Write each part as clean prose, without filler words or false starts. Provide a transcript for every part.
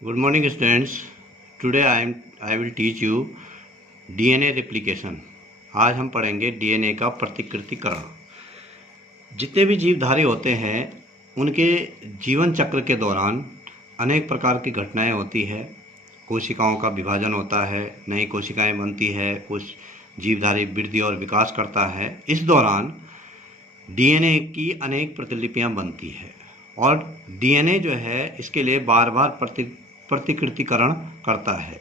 Good morning, students. Today I will teach you DNA replication. आज हम पढ़ेंगे DNA का प्रतिकृतिकरण। जितने भी जीवधारी होते हैं उनके जीवन चक्र के दौरान अनेक प्रकार की घटनाएं होती है। कोशिकाओं का विभाजन होता है, नई कोशिकाएं बनती है, कुछ जीवधारी वृद्धि और विकास करता है। इस दौरान DNA की अनेक प्रतिलिपियां बनती है और DNA जो है इसके लिए बार बार प्रतिकृतिकरण करता है।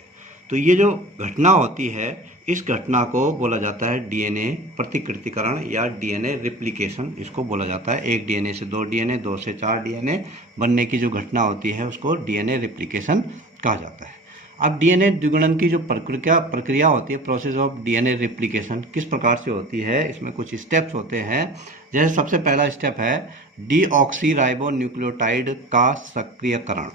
तो ये जो घटना होती है इस घटना को बोला जाता है DNA प्रतिकृतिकरण या DNA रिप्लिकेशन। इसको बोला जाता है एक DNA से दो DNA, दो से चार DNA बनने की जो घटना होती है उसको DNA रिप्लिकेशन कहा जाता है। अब DNA द्विगुणन की जो प्रक्रिया होती है, प्रोसेस ऑफ DNA रिप्लिकेशन, किस प्रकार से होती है, इसमें कुछ स्टेप्स होते हैं। जैसे सबसे पहला स्टेप है डीऑक्सीराइबोन्यूक्लियोटाइड का सक्रियकरण,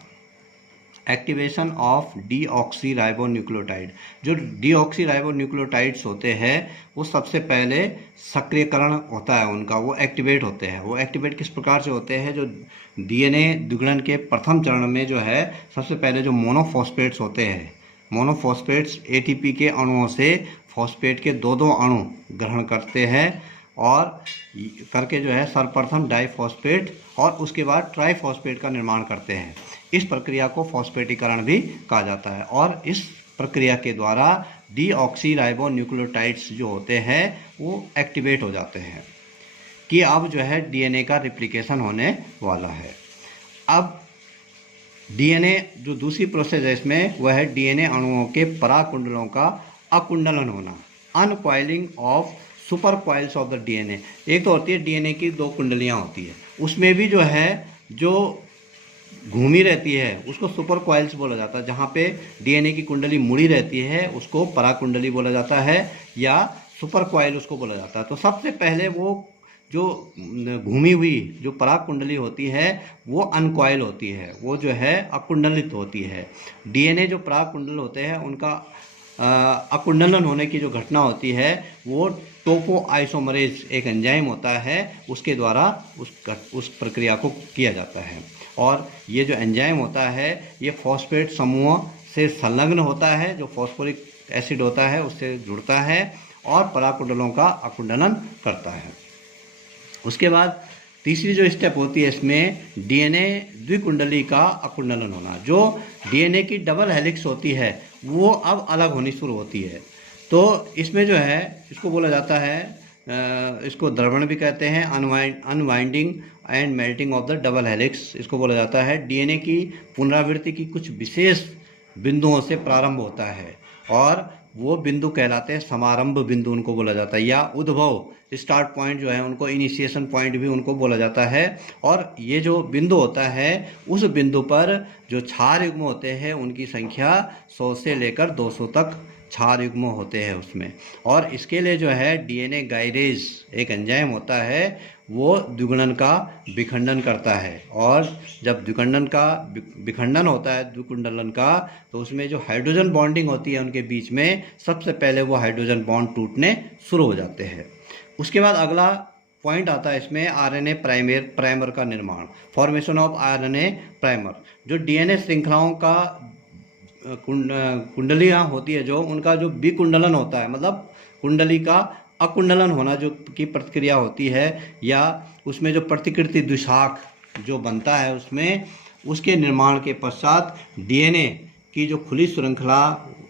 एक्टिवेशन ऑफ डीऑक्सीराइबोन्यूक्लियोटाइड। जो डीऑक्सीराइबोन्यूक्लियोटाइड्स होते हैं वो सबसे पहले सक्रियकरण होता है उनका, वो एक्टिवेट होते हैं। वो एक्टिवेट किस प्रकार से होते हैं, जो DNA द्विगुणन के प्रथम चरण में जो है सबसे पहले जो मोनोफॉस्फेट्स होते हैं, मोनोफॉस्फेट्स ATP के अणुओं से फॉस्फेट के दो अणु ग्रहण करते हैं और करके जो है सर्वप्रथम डाइफॉस्फेट और उसके बाद ट्राइफॉस्फेट का निर्माण करते हैं। इस प्रक्रिया को फॉस्फेटीकरण भी कहा जाता है और इस प्रक्रिया के द्वारा डीऑक्सीराइबोन्यूक्लियोटाइड्स जो होते हैं वो एक्टिवेट हो जाते हैं कि अब जो है DNA का रिप्लिकेशन होने वाला है। अब DNA जो दूसरी प्रोसेस है इसमें वह है DNA अणुओं के पराकुंडलों का अकुंडलन होना, uncoiling of super coils of the DNA। एक तो होती है DNA की दो कुंडलियाँ होती है, उसमें भी जो है जो घूमी रहती है उसको सुपर कॉइल्स बोला जाता है। जहाँ पे DNA की कुंडली मुड़ी रहती है उसको पराकुंडली बोला जाता है या सुपर कॉइल उसको बोला जाता है। तो सबसे पहले वो जो घूमी हुई जो पराग कुंडली होती है वो अनकॉइल होती है, वो जो है अकुंडलित होती है। DNA जो पराग कुंडल होते हैं उनका अकुंडलन होने की जो घटना होती है वो टोपोआइसोमरेज एक एंजाइम होता है, उसके द्वारा उस प्रक्रिया को किया जाता है। और ये जो एंजाइम होता है ये फॉस्फेट समूह से संलग्न होता है, जो फॉस्फोरिक एसिड होता है उससे जुड़ता है और पराकुंडलों का अकुंडलन करता है। उसके बाद तीसरी जो स्टेप होती है इसमें DNA द्विकुंडली का अकुंडलन होना। जो DNA की डबल हेलिक्स होती है वो अब अलग होनी शुरू होती है। तो इसमें जो है इसको बोला जाता है, इसको द्रवण भी कहते हैं, unwinding and melting of the double helix इसको बोला जाता है। DNA की पुनरावृत्ति की कुछ विशेष बिंदुओं से प्रारंभ होता है और वो बिंदु कहलाते हैं समारंभ बिंदु उनको बोला जाता है, या उद्भव स्टार्ट पॉइंट जो है उनको इनिशिएशन पॉइंट भी उनको बोला जाता है। और ये जो बिंदु होता है उस बिंदु पर जो क्षार युग्म होते हैं उनकी संख्या 100 से लेकर 200 तक क्षार युग्म होते हैं उसमें। और इसके लिए जो है DNA गाइरेज एक एंजाइम होता है वो द्विगुणन का विखंडन करता है। और जब द्विखंडन का विखंडन होता है द्विकुंडलन का तो उसमें जो हाइड्रोजन बॉन्डिंग होती है उनके बीच में सबसे पहले वो हाइड्रोजन बॉन्ड टूटने शुरू हो जाते हैं। उसके बाद अगला पॉइंट आता है इसमें RNA प्राइमर का निर्माण, फॉर्मेशन ऑफ RNA प्राइमर। जो DNA श्रृंखलाओं का कुंडलियाँ होती है जो उनका जो विकुंडलन होता है, मतलब कुंडली का अकुंडलन होना जो की प्रक्रिया होती है, या उसमें जो प्रतिकृति द्विशाख जो बनता है उसमें उसके निर्माण के पश्चात DNA की जो खुली श्रृंखला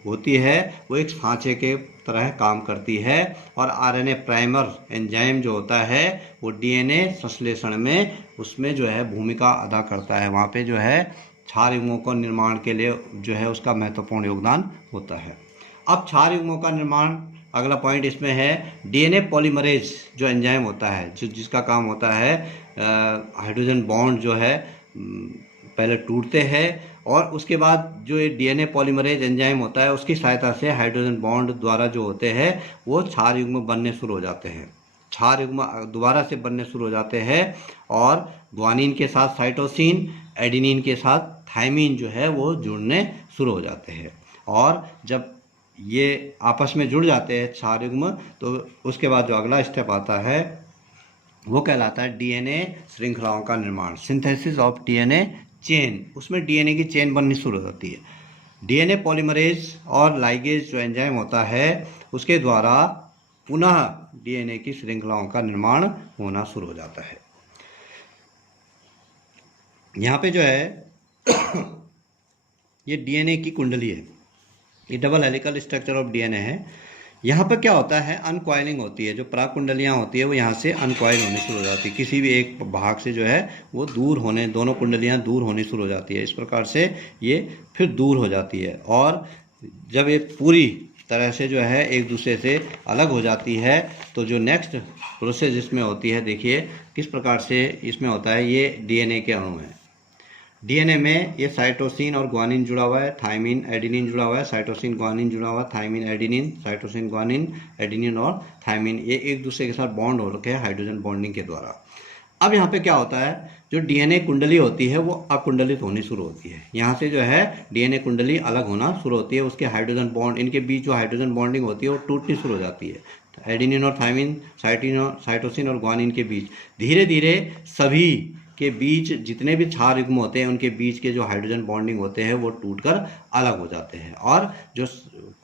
होती है वो एक सांचे के तरह काम करती है और RNA प्राइमर एंजाइम जो होता है वो DNA संश्लेषण में उसमें जो है भूमिका अदा करता है। वहाँ पे जो है क्षार युग्मों का निर्माण के लिए जो है उसका महत्वपूर्ण योगदान होता है। अब क्षार युग्मों का निर्माण अगला पॉइंट इसमें है DNA पॉलीमरेज जो एंजाइम होता है जिसका काम होता है हाइड्रोजन बॉन्ड जो है पहले टूटते हैं और उसके बाद जो ये DNA पॉलीमरेज एंजाइम होता है उसकी सहायता से हाइड्रोजन बॉन्ड द्वारा जो होते हैं वो क्षार युग्म बनने शुरू हो जाते हैं, क्षार युग्म दोबारा से बनने शुरू हो जाते हैं और ग्वानिन के साथ साइटोसिन, एडेनिन के साथ थायमिन जो है वो जुड़ने शुरू हो जाते हैं। और जब ये आपस में जुड़ जाते हैं क्षार युग्म तो उसके बाद जो अगला स्टेप आता है वो कहलाता है DNA श्रृंखलाओं का निर्माण, सिंथेसिस ऑफ DNA चेन, उसमें डीएनए की चेन बननी शुरू हो जाती है। डीएनए पॉलीमरेज और लाइगेज जो एंजाइम होता है उसके द्वारा पुनः डीएनए की श्रृंखलाओं का निर्माण होना शुरू हो जाता है। यहाँ पे जो है ये डीएनए की कुंडली है, ये double helical structure of DNA है। यहाँ पर क्या होता है, अनकॉइलिंग होती है, जो पराग कुंडलियाँ होती है वो यहाँ से अनकॉइल होनी शुरू हो जाती है, किसी भी एक भाग से जो है वो दूर होने, दोनों कुंडलियाँ दूर होनी शुरू हो जाती है। इस प्रकार से ये फिर दूर हो जाती है और जब ये पूरी तरह से जो है एक दूसरे से अलग हो जाती है तो जो नेक्स्ट प्रोसेस इसमें होती है, देखिए किस प्रकार से इसमें होता है। ये डीएनए के अणु हैं। डीएनए में ये साइटोसिन और ग्वानिन जुड़ा हुआ है, थायमिन एडेनिन जुड़ा हुआ है, साइटोसिन ग्वानिन जुड़ा हुआ है, thymine adenine, cytosine guanine adenine और थायमिन, ये एक दूसरे के साथ बॉन्ड हो रखे हैं हाइड्रोजन बॉन्डिंग के द्वारा। अब यहाँ पे क्या होता है, जो डीएनए कुंडली होती है वो अकुंडलित होनी शुरू होती है। यहाँ से जो है डीएनए कुंडली अलग होना शुरू होती है, उसके हाइड्रोजन बॉन्ड, इनके बीच जो हाइड्रोजन बॉन्डिंग होती है वो टूटनी शुरू हो जाती है। एडेनिन और थायमिन, साइटोसिन और ग्वानिन के बीच धीरे धीरे सभी के बीच जितने भी क्षार युग्म होते हैं उनके बीच के जो हाइड्रोजन बॉन्डिंग होते हैं वो टूटकर अलग हो जाते हैं और जो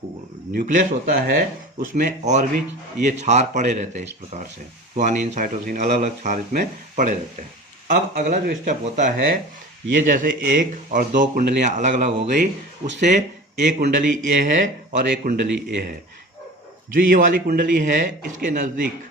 न्यूक्लियस होता है उसमें और भी ये क्षार पड़े रहते हैं। इस प्रकार से ग्वानिन, साइटोसिन, अलग अलग क्षार इसमें पड़े रहते हैं। अब अगला जो स्टेप होता है, ये जैसे 1 और 2 कुंडलियाँ अलग अलग हो गई, उससे एक कुंडली ए है और एक कुंडली ए है। जो ये वाली कुंडली है इसके नज़दीक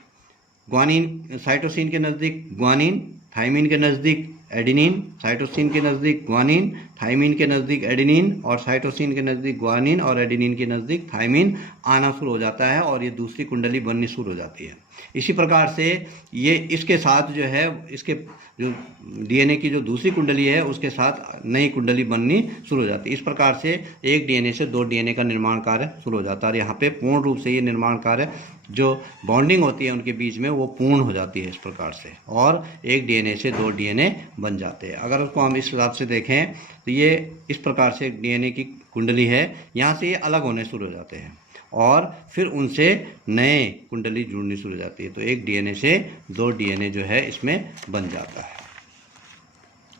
ग्वानिन, साइटोसिन के नज़दीक ग्वानिन, थायमिन के नज़दीक एडेनिन, साइटोसिन के नज़दीक ग्वानिन, थायमिन के नज़दीक एडेनिन और साइटोसिन के नज़दीक ग्वानिन और एडेनिन के नज़दीक थायमिन आना शुरू हो जाता है और ये दूसरी कुंडली बननी शुरू हो जाती है। इसी प्रकार से ये इसके साथ जो है, इसके जो डीएनए की जो दूसरी कुंडली है उसके साथ नई कुंडली बननी शुरू हो जाती है। इस प्रकार से एक डीएनए से 2 डीएनए का निर्माण कार्य शुरू हो जाता है और यहाँ पे पूर्ण रूप से ये निर्माण कार्य, जो बॉन्डिंग होती है उनके बीच में, वो पूर्ण हो जाती है इस प्रकार से, और एक डीएनए से 2 डीएनए बन जाते हैं। अगर उसको हम इस हिसाब से देखें तो ये इस प्रकार से डीएनए की कुंडली है, यहाँ से ये अलग होने शुरू हो जाते हैं और फिर उनसे नए कुंडली जुड़नी शुरू हो जाती है। तो एक डीएनए से 2 डीएनए जो है इसमें बन जाता है।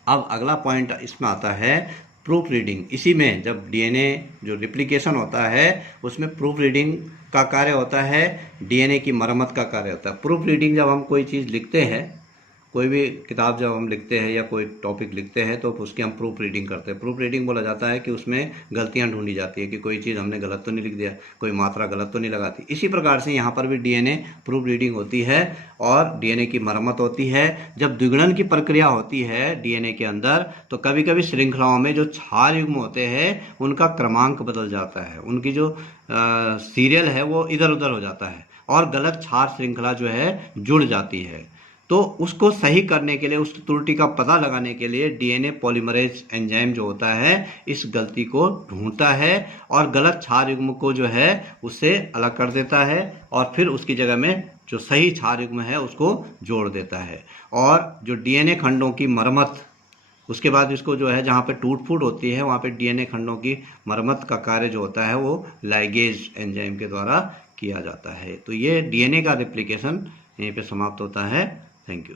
अब अगला पॉइंट इसमें आता है प्रूफ रीडिंग। इसी में जब डीएनए जो रिप्लिकेशन होता है उसमें प्रूफ रीडिंग का कार्य होता है, डीएनए की मरम्मत का कार्य होता है। प्रूफ रीडिंग, जब हम कोई चीज़ लिखते हैं, कोई भी किताब जब हम लिखते हैं या कोई टॉपिक लिखते हैं तो उसकी हम प्रूफ रीडिंग करते हैं। प्रूफ रीडिंग बोला जाता है कि उसमें गलतियां ढूंढी जाती है कि कोई चीज़ हमने गलत तो नहीं लिख दिया, कोई मात्रा गलत तो नहीं लगाती। इसी प्रकार से यहाँ पर भी डीएनए प्रूफ रीडिंग होती है और डीएनए की मरम्मत होती है। जब द्विगुणन की प्रक्रिया होती है डीएनए के अंदर तो कभी कभी श्रृंखलाओं में जो क्षार युग्म होते हैं उनका क्रमांक बदल जाता है, उनकी जो सीरियल है वो इधर उधर हो जाता है और गलत क्षार श्रृंखला जो है जुड़ जाती है। तो उसको सही करने के लिए, उस त्रुटि का पता लगाने के लिए डीएनए पॉलीमरेज एंजाइम जो होता है इस गलती को ढूंढता है और गलत क्षार युग्म को जो है उससे अलग कर देता है और फिर उसकी जगह में जो सही क्षार युग्म है उसको जोड़ देता है। और जो डीएनए खंडों की मरम्मत, उसके बाद इसको जो है जहाँ पे टूट फूट होती है वहाँ पे डीएनए खंडों की मरम्मत का कार्य जो होता है वो लाइगेज एंजाइम के द्वारा किया जाता है। तो ये डीएनए का रिप्लिकेशन यहीं पे समाप्त होता है। Thank you.